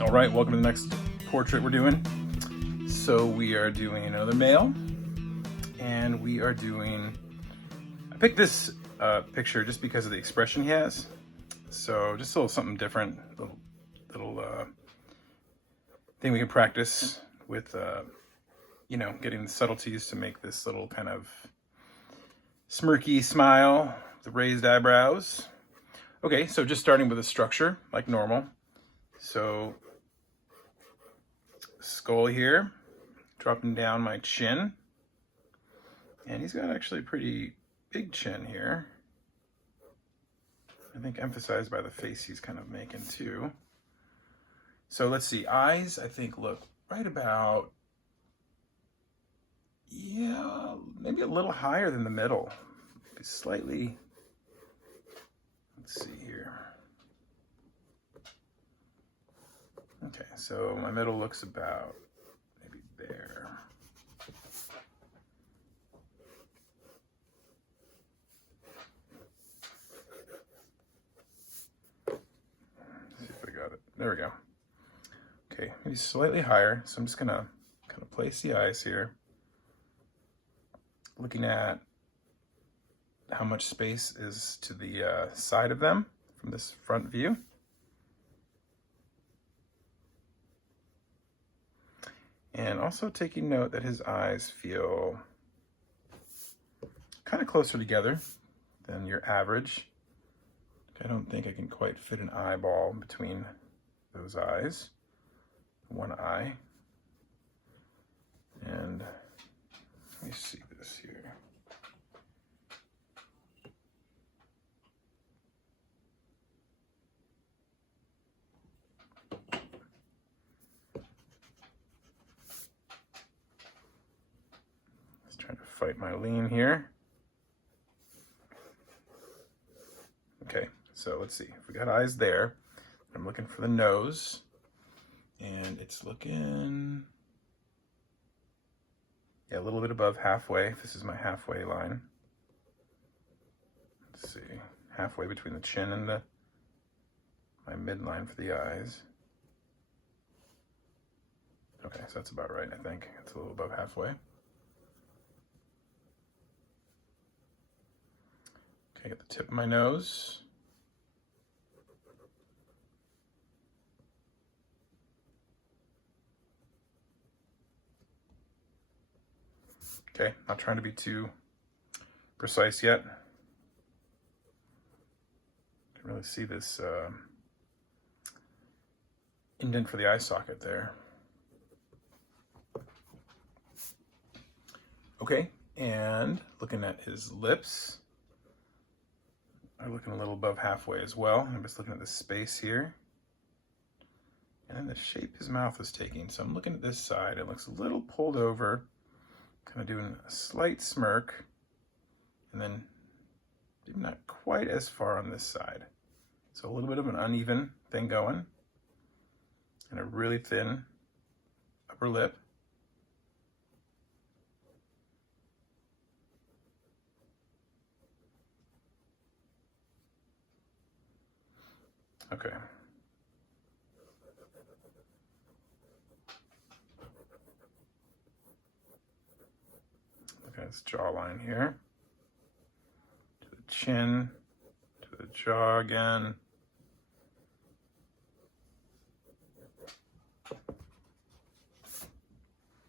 All right, welcome to the next portrait we're doing. So we are doing another male, and we are doing, I picked this picture just because of the expression he has. So just a little something different, little thing we can practice with, you know, getting the subtleties to make this little kind of smirky smile, the raised eyebrows. Okay, so just starting with a structure like normal. So skull here, dropping down my chin, and he's got actually a pretty big chin here. I think emphasized by the face he's kind of making too. So let's see, eyes I think look right about, yeah, maybe a little higher than the middle. Maybe slightly, let's see here. Okay, so my middle looks about maybe there. Let's see if I got it. There we go. Okay, maybe slightly higher. So I'm just gonna kind of place the eyes here, looking at how much space is to the side of them from this front view. And also taking note that his eyes feel kind of closer together than your average. I don't think I can quite fit an eyeball between those eyes, one eye. And let me see this here. Trying to fight my lean here. Okay, so let's see. If we got eyes there, I'm looking for the nose, and it's looking, yeah, a little bit above halfway. If this is my halfway line. Let's see, halfway between the chin and my midline for the eyes. Okay, so that's about right, I think. It's a little above halfway. Okay, get the tip of my nose. Okay, not trying to be too precise yet. You can really see this indent for the eye socket there. Okay, and looking at his lips, are looking a little above halfway as well. I'm just looking at the space here. And then the shape his mouth is taking. So I'm looking at this side. It looks a little pulled over, kind of doing a slight smirk. And then maybe not quite as far on this side. So a little bit of an uneven thing going. And a really thin upper lip. Okay. Look at his jawline here. To the chin, to the jaw again.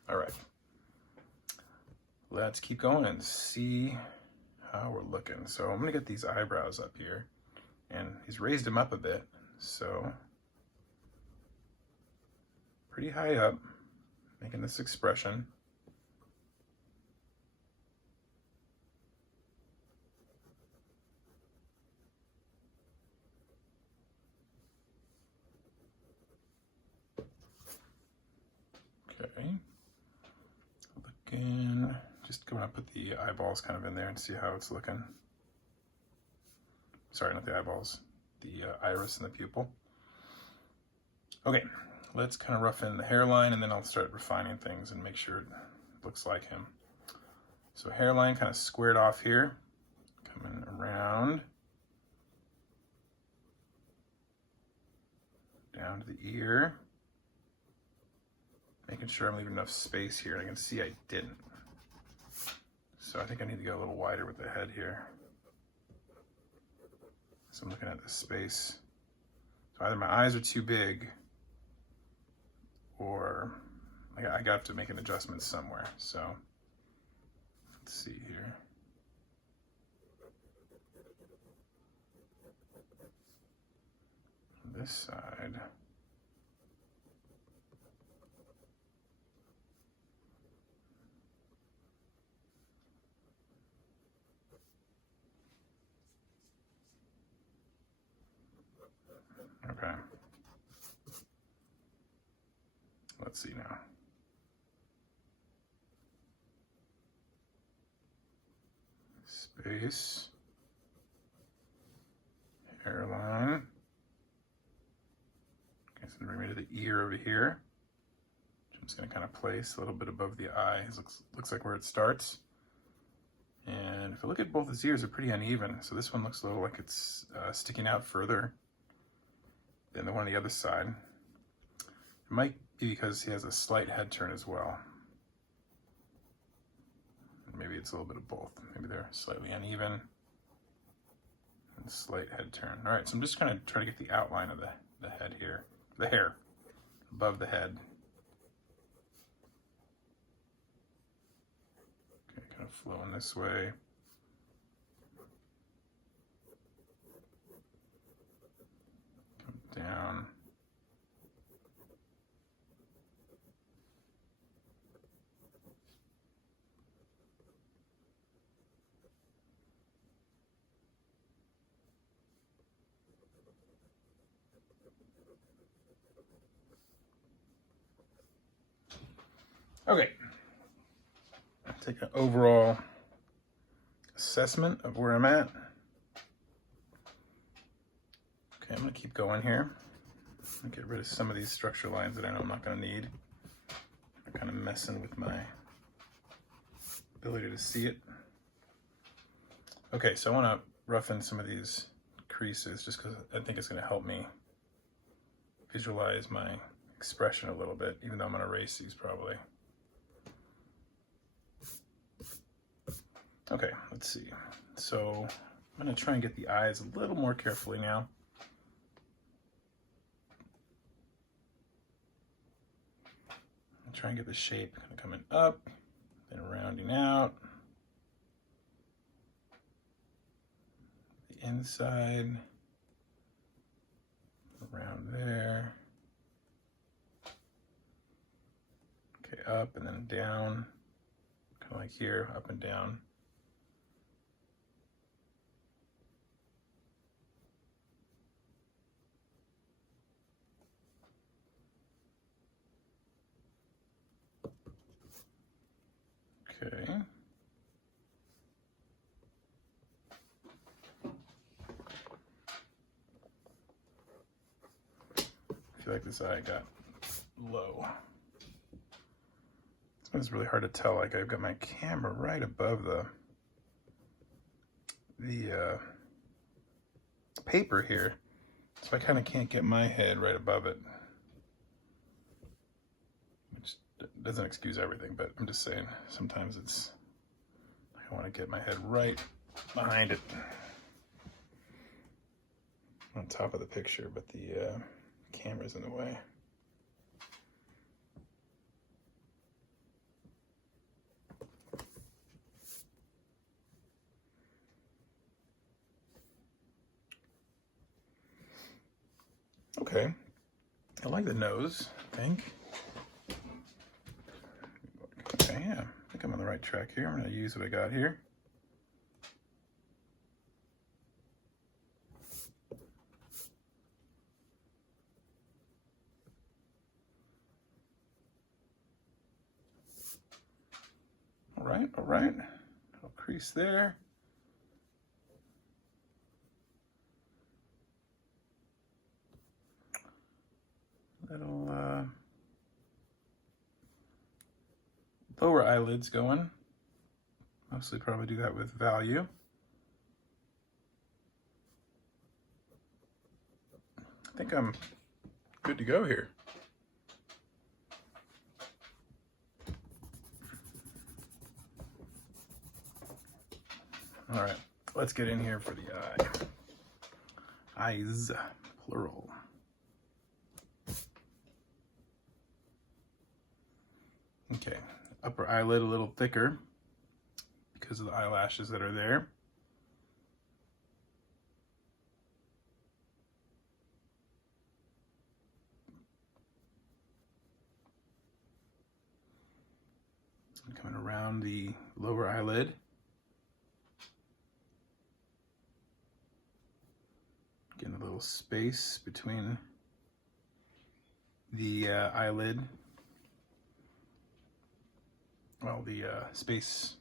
All right. Let's keep going and see how we're looking. So I'm gonna get these eyebrows up here, and he's raised them up a bit. So pretty high up, making this expression. Okay, looking, just going to put the eyeballs kind of in there and see how it's looking. Sorry, not the eyeballs, the iris and the pupil. Okay, let's kind of rough in the hairline, and then I'll start refining things and make sure it looks like him. So So hairline kind of squared off here, coming around, down to the ear, making sure I'm leaving enough space here. I can see I didn't. So I think I need to go a little wider with the head here. So I'm looking at this space. So either my eyes are too big or I got to make an adjustment somewhere. So let's see here. This side. Okay. Let's see now. Space. Hairline. Okay, so bring me to the ear over here. I'm just going to kind of place a little bit above the eye. It looks like where it starts. And if I look at both his ears, they're pretty uneven. So this one looks a little like it's sticking out further than the one on the other side. It might be because he has a slight head turn as well. Maybe it's a little bit of both. Maybe they're slightly uneven and slight head turn. All right, so I'm just going to try to get the outline of the head here, the hair above the head. Okay, kind of flowing this way. Come down. Okay, take an overall assessment of where I'm at. Okay, I'm gonna keep going here. Get rid of some of these structure lines that I know I'm not gonna need. They're kind of messing with my ability to see it. Okay, so I wanna roughen some of these creases just because I think it's gonna help me visualize my expression a little bit, even though I'm gonna erase these probably. Okay, let's see. So I'm gonna try and get the eyes a little more carefully now. Try and get the shape kind of coming up, then rounding out. The inside, around there. Okay, up and then down, kind of like here, up and down. Okay. I feel like this eye got low. This one's really hard to tell. Like I've got my camera right above the paper here, so I kind of can't get my head right above it. Which doesn't excuse everything, but I'm just saying sometimes it's, I want to get my head right behind it on top of the picture, but the camera's in the way. Okay, I like the nose, I think. Okay, yeah, I think I'm on the right track here. I'm gonna use what I got here. All right, little crease there. Little lower eyelids going. Mostly probably do that with value. I think I'm good to go here. All right, let's get in here for the eye. Eyes, plural. Okay, upper eyelid a little thicker because of the eyelashes that are there. Coming around the lower eyelid. Getting a little space between the eyelid. Well, the space,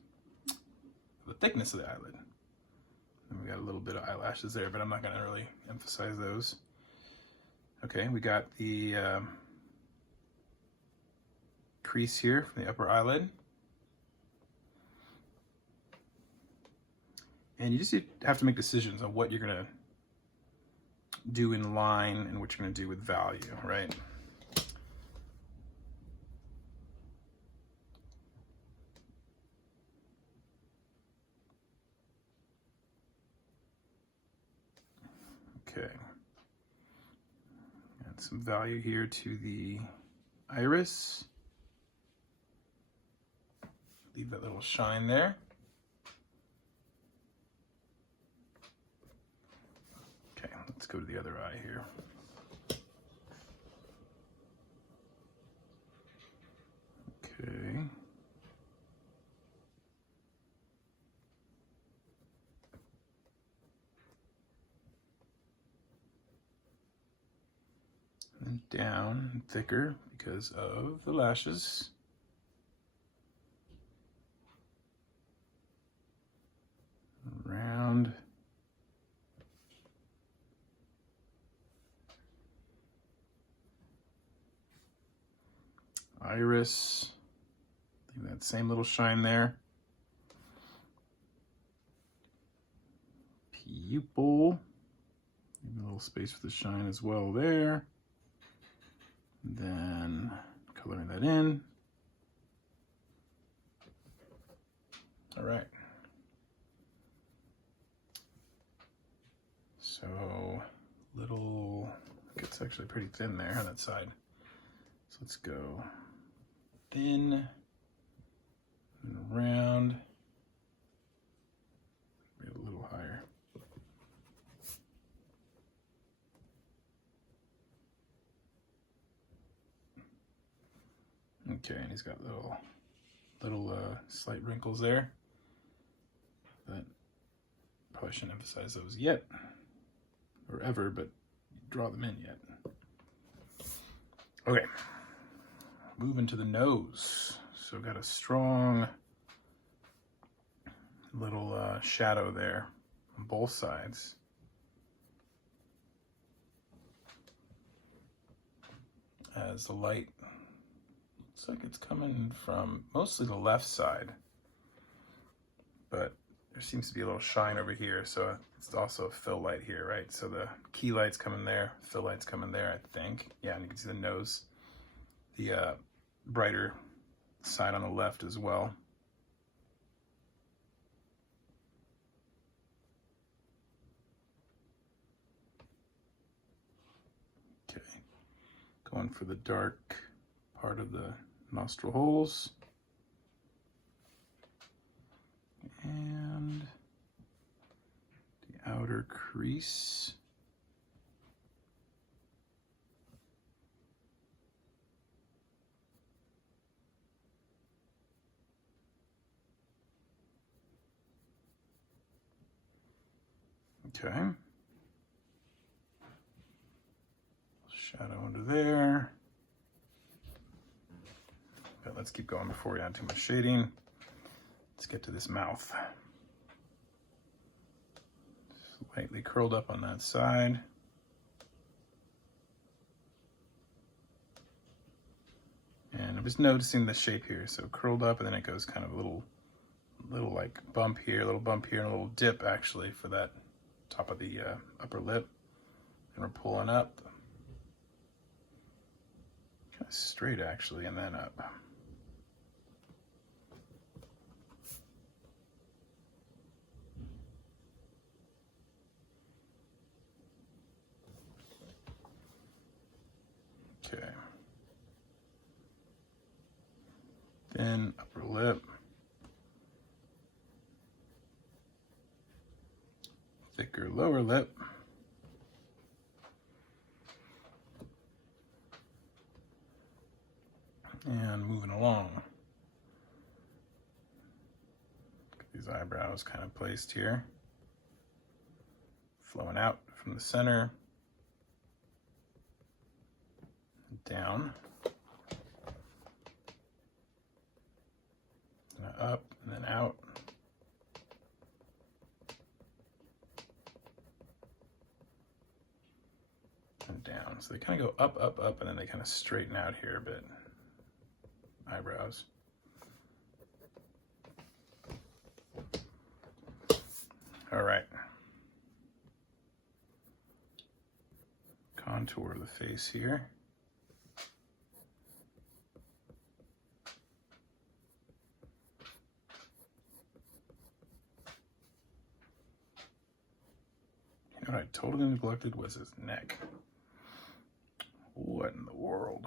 the thickness of the eyelid. And we got a little bit of eyelashes there, but I'm not going to really emphasize those. Okay, we got the crease here from the upper eyelid. And you just have to make decisions on what you're going to do in line and what you're going to do with value, right? Okay. Add some value here to the iris. Leave that little shine there. Okay, let's go to the other eye here. Okay. And down and thicker because of the lashes. Around. Iris. Leave that same little shine there. Pupil. Leave a little space for the shine as well there. Then coloring that in. All right. So little, it's actually pretty thin there on that side. So let's go thin and around, maybe a little higher. Okay, and he's got little slight wrinkles there, but probably shouldn't emphasize those yet, or ever, but draw them in yet. Okay, moving to the nose. So got a strong little shadow there on both sides. As the light looks like it's coming from mostly the left side, but there seems to be a little shine over here, so it's also a fill light here, right? So the key light's coming there, fill light's coming there, I think. Yeah, and you can see the nose, the brighter side on the left as well. Okay, going for the dark part of the nostril holes. And the outer crease. Okay. Shadow under there. But let's keep going before we add too much shading. Let's get to this mouth. Slightly curled up on that side. And I'm just noticing the shape here. So curled up and then it goes kind of a little little like bump here, a little bump here, and a little dip actually for that top of the upper lip. And we're pulling up, kind of straight actually, and then up. Okay. Then upper lip. Thicker lower lip. And moving along. Get these eyebrows kind of placed here. Flowing out from the center. Down. And up and then out. And down. So they kind of go up, up, up, and then they kind of straighten out here a bit. Eyebrows. All right. Contour the face here. You know what I totally neglected was his neck. What in the world?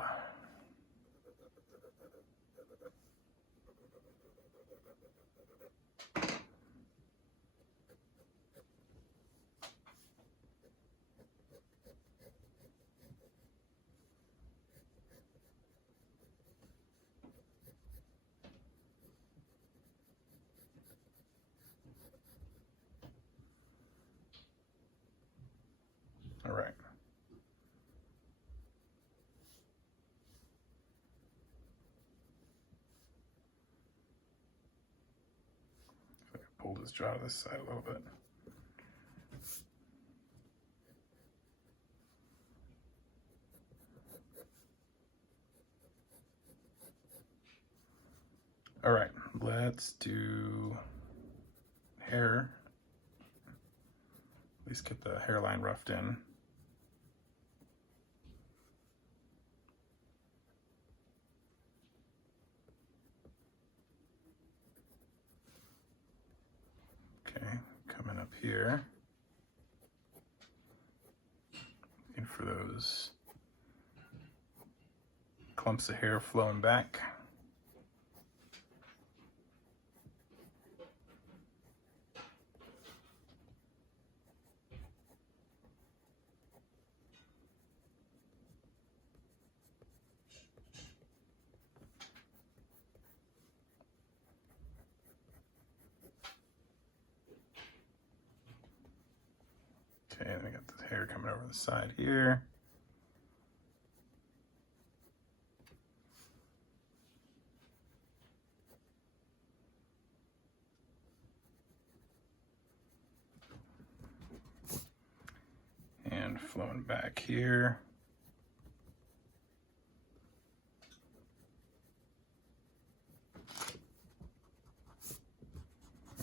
All right. If I can pull this jaw to this side a little bit. All right, let's do hair. At least get the hairline roughed in. Okay, coming up here. Looking for those clumps of hair flowing back. Okay, then I got the hair coming over the side here. And flowing back here.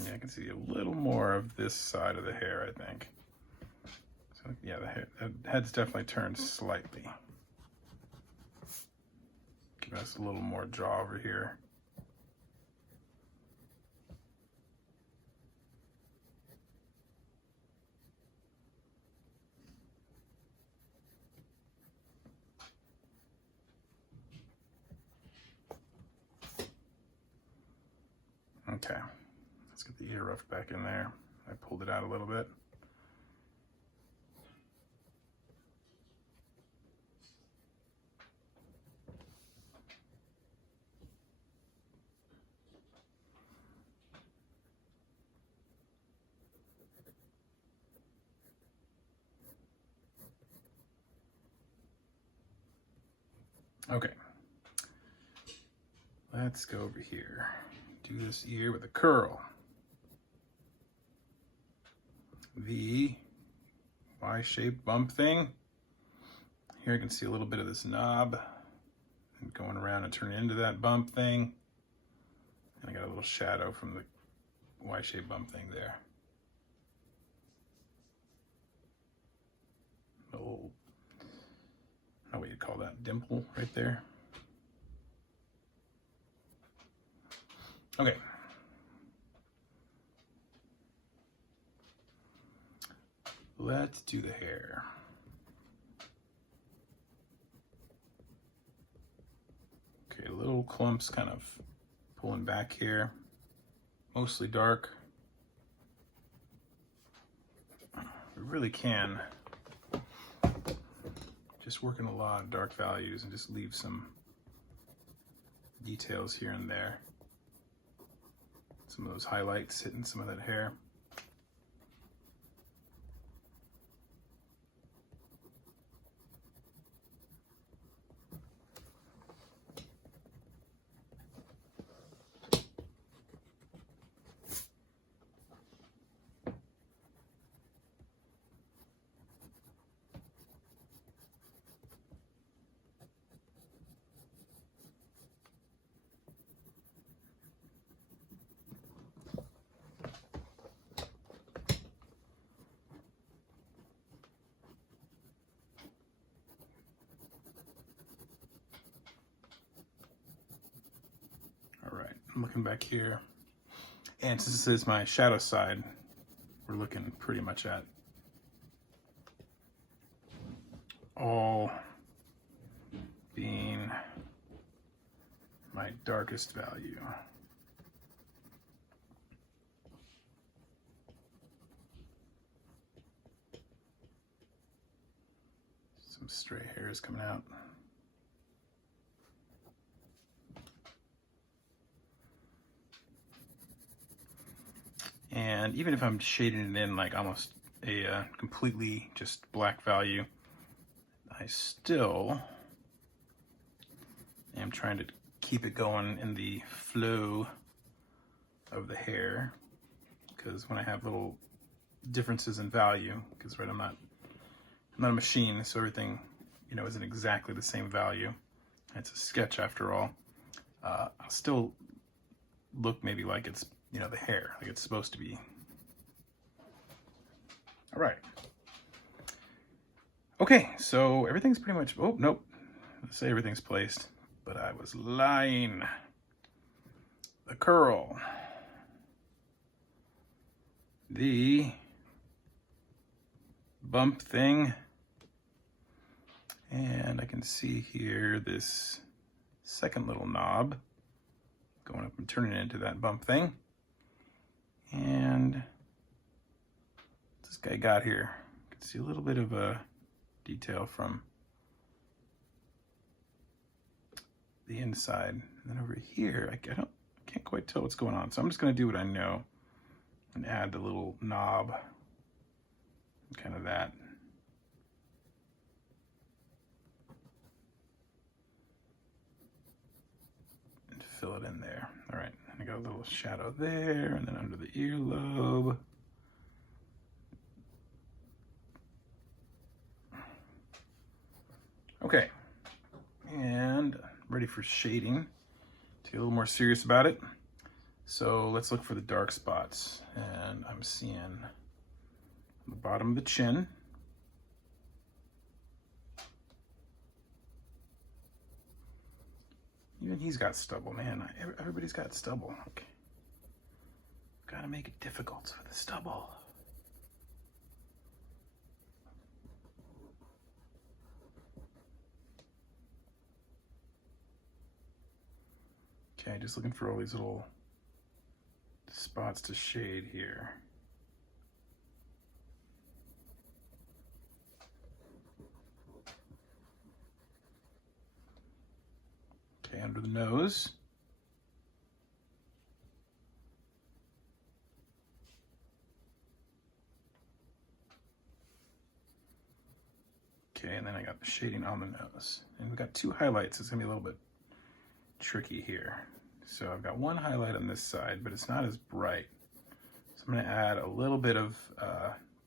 Yeah, I can see a little more of this side of the hair, I think. So yeah, the head's definitely turned slightly. Give us a little more jaw over here. Okay, let's get the ear rough back in there. I pulled it out a little bit. Okay, let's go over here. Do this ear with a curl. The Y-shaped bump thing. Here you can see a little bit of this knob and going around and turning into that bump thing. And I got a little shadow from the Y-shaped bump thing there. A little, I don't know what you'd call that, dimple right there. Okay. Let's do the hair. Okay, little clumps kind of pulling back here, mostly dark. We really can just work in a lot of dark values and just leave some details here and there. Some of those highlights hitting some of that hair. I'm looking back here, and since this is my shadow side, we're looking pretty much at all being my darkest value. Some stray hairs coming out. And even if I'm shading it in like almost a completely just black value, I still am trying to keep it going in the flow of the hair, because when I have little differences in value, because right, I'm not a machine, so everything, you know, isn't exactly the same value. It's a sketch after all. I'll still look maybe like it's, you know, the hair, like it's supposed to be. All right. Okay, so everything's pretty much, oh, nope. Let's say everything's placed, but I was lying. The curl. The bump thing. And I can see here this second little knob going up and turning it into that bump thing. And this guy got here. You can see a little bit of a detail from the inside. And then over here, I can't quite tell what's going on. So I'm just gonna do what I know and add the little knob, kind of that. And fill it in there. All right, I got a little shadow there, and then under the earlobe. Okay, and ready for shading. To get a little more serious about it. So let's look for the dark spots. And I'm seeing the bottom of the chin. Even he's got stubble, man. Everybody's got stubble. Okay. Gotta make it difficult with the stubble. Okay, just looking for all these little spots to shade here. Okay, under the nose. Okay, and then I got the shading on the nose. And we've got two highlights. It's gonna be a little bit tricky here. So I've got one highlight on this side, but it's not as bright. So I'm gonna add a little bit of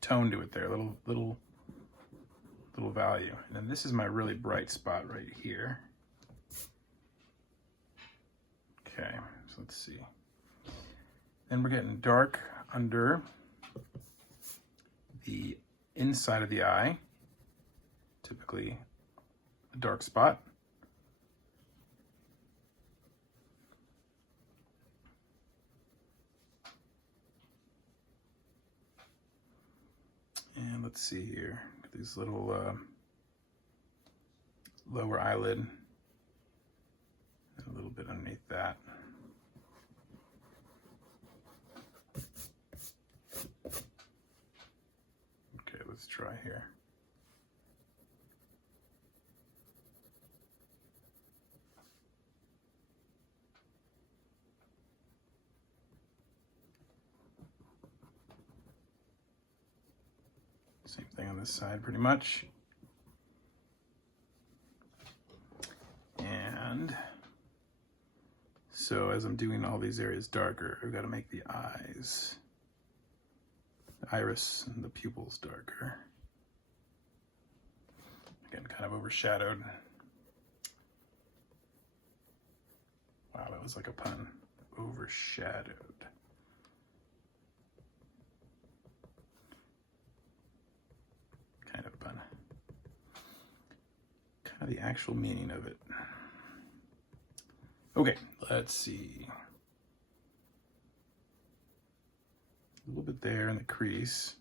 tone to it there, a little value. And then this is my really bright spot right here. Okay, so let's see. Then we're getting dark under the inside of the eye, typically a dark spot. And let's see here, these little lower eyelid, and a little bit underneath that. Okay, let's try here. Same thing on this side pretty much. And so as I'm doing all these areas darker, I've got to make the eyes, the iris and the pupils darker. Again, kind of overshadowed. Wow, that was like a pun. Overshadowed. Kind of a pun. Kind of the actual meaning of it. Okay, let's see. A little bit there in the crease.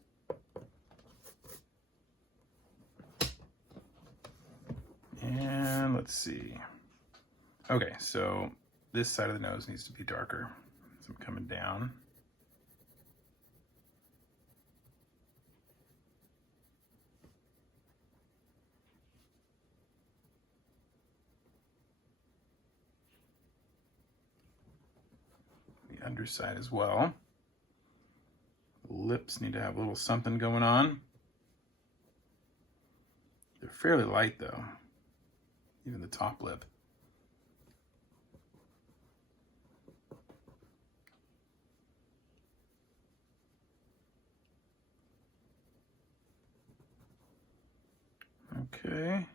And let's see. Okay, so this side of the nose needs to be darker. So I'm coming down. The underside as well. The lips need to have a little something going on. They're fairly light though, even the top lip. Okay.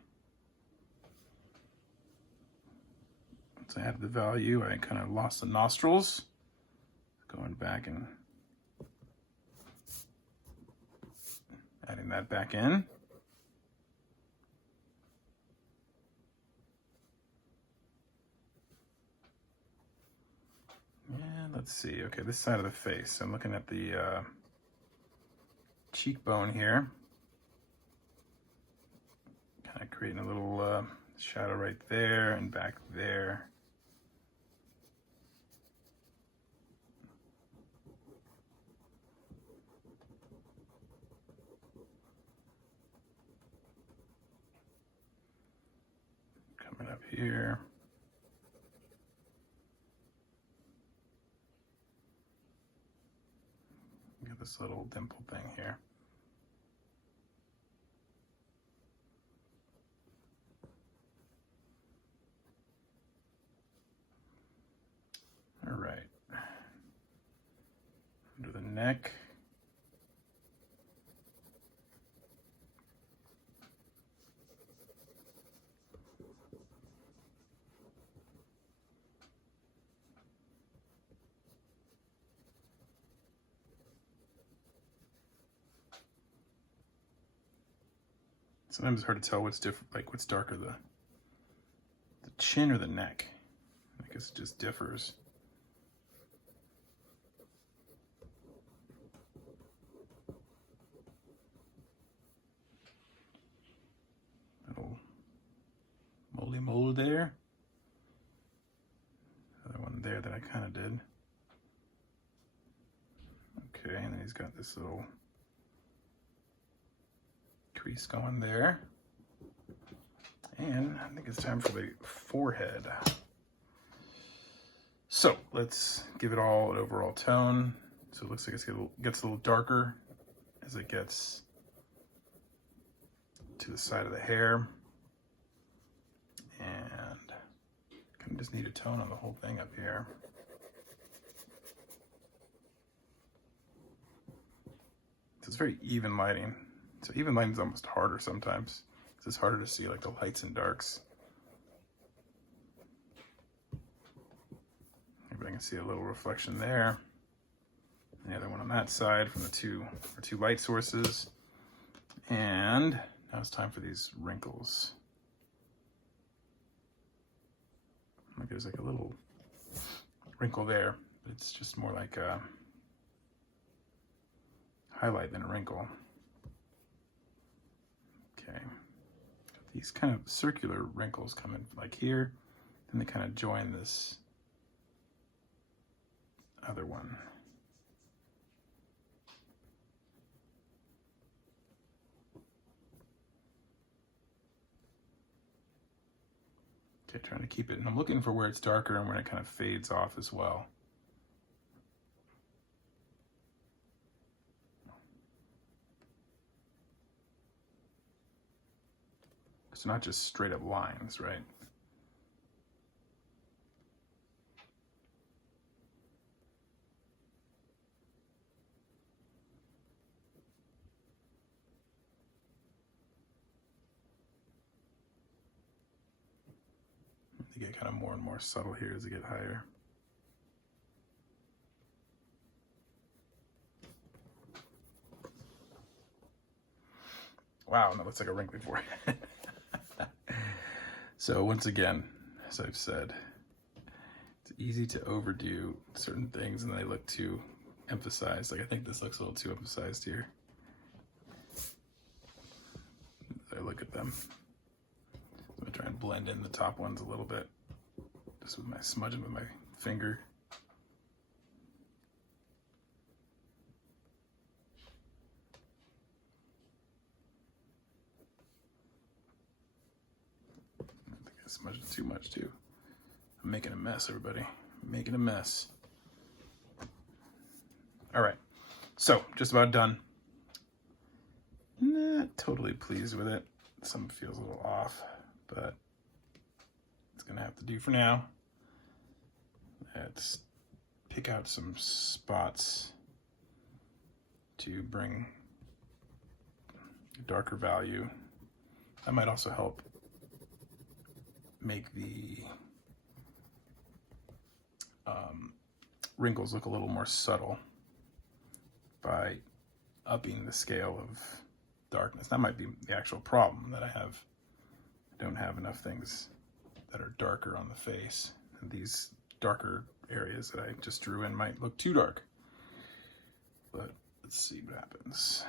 Once I added the value, I kind of lost the nostrils. Going back and adding that back in. And let's see, okay, this side of the face. I'm looking at the cheekbone here. Kind of creating a little shadow right there and back there. Coming up here. Get this little dimple thing here. All right. Under the neck. Sometimes it's hard to tell what's different, like what's darker, the chin or the neck. I guess it just differs. Little moly mole there. Another one there that I kind of did. Okay, and then he's got this little crease going there. And I think it's time for the forehead. So let's give it all an overall tone. So it looks like it gets a little darker as it gets to the side of the hair. And kind of just need a tone on the whole thing up here. So it's very even lighting. So even lighting is almost harder sometimes. It's harder to see like the lights and darks. Maybe I can see a little reflection there. the other one on that side from the two light sources. And now it's time for these wrinkles. Like there's like a little wrinkle there, but it's just more like a highlight than a wrinkle. Okay, these kind of circular wrinkles come in like here, and they kind of join this other one. Okay, trying to keep it, and I'm looking for where it's darker and when it kind of fades off as well. So not just straight up lines, right? They get kind of more and more subtle here as they get higher. Wow, that looks like a wrinkly forehead. So once again, as I've said, it's easy to overdo certain things and they look too emphasized. Like I think this looks a little too emphasized here. As I look at them, I'm gonna try and blend in the top ones a little bit, just with my smudging with my finger. I smudged it too much too. I'm making a mess, everybody. I'm making a mess. All right, so just about done. Not totally pleased with it. Some feels a little off, but it's gonna have to do for now. Let's pick out some spots to bring a darker value. That might also help make the wrinkles look a little more subtle by upping the scale of darkness. That might be the actual problem that I have. I don't have enough things that are darker on the face, and these darker areas that I just drew in might look too dark. But let's see what happens.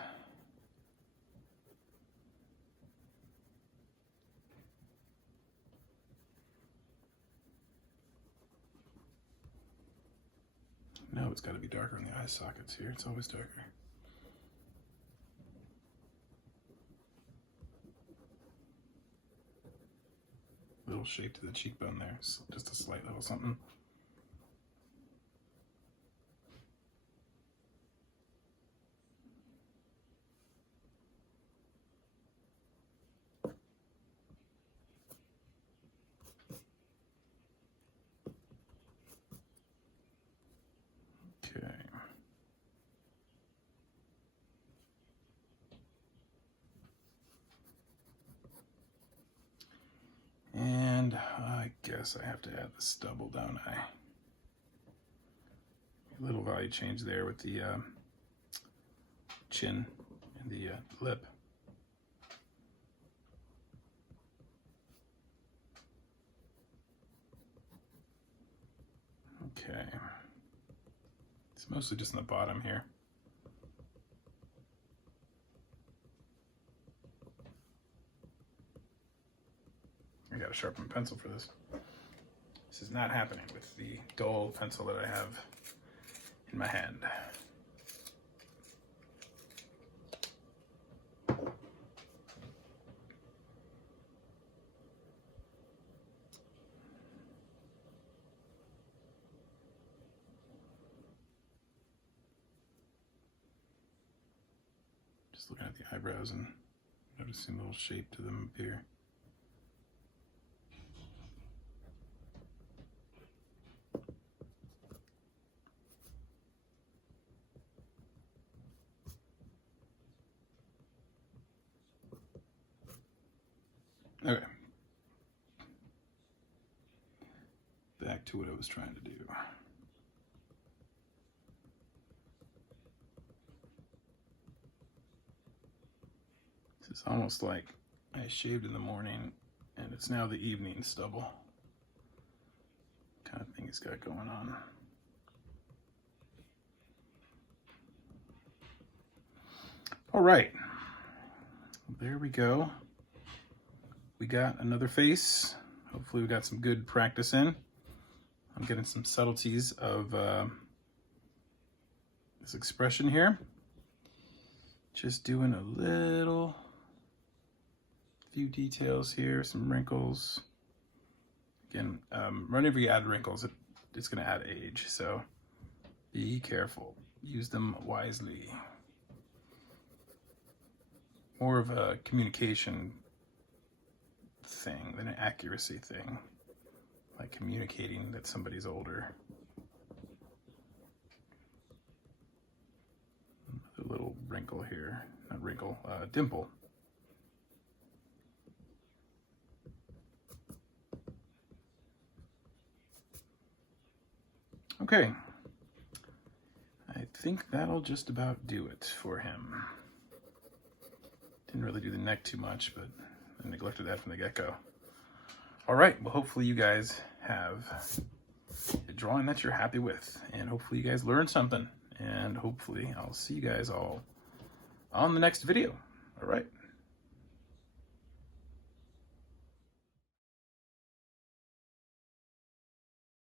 No, it's got to be darker in the eye sockets here. It's always darker. Little shape to the cheekbone there. Just a slight little something. Okay. And I guess I have to add the stubble, don't I? A little value change there with the chin and the lip. Okay. It's mostly just in the bottom here. I got a sharpened pencil for this. This is not happening with the dull pencil that I have in my hand. Just looking at the eyebrows and noticing a little shape to them up here. Okay. Back to what I was trying to do. It's almost like I shaved in the morning and it's now the evening stubble kind of thing he's got going on. All right, there we go. We got another face. Hopefully we got some good practice in. I'm getting some subtleties of this expression here. Just doing a little few details here, some wrinkles. Again, whenever you add wrinkles, it's going to add age, so be careful. Use them wisely. More of a communication thing than an accuracy thing, like communicating that somebody's older. Another little wrinkle here, not wrinkle, dimple. Okay, I think that'll just about do it for him. Didn't really do the neck too much, but I neglected that from the get-go. All right, well, hopefully you guys have a drawing that you're happy with, and hopefully you guys learned something, and hopefully I'll see you guys all on the next video. All right.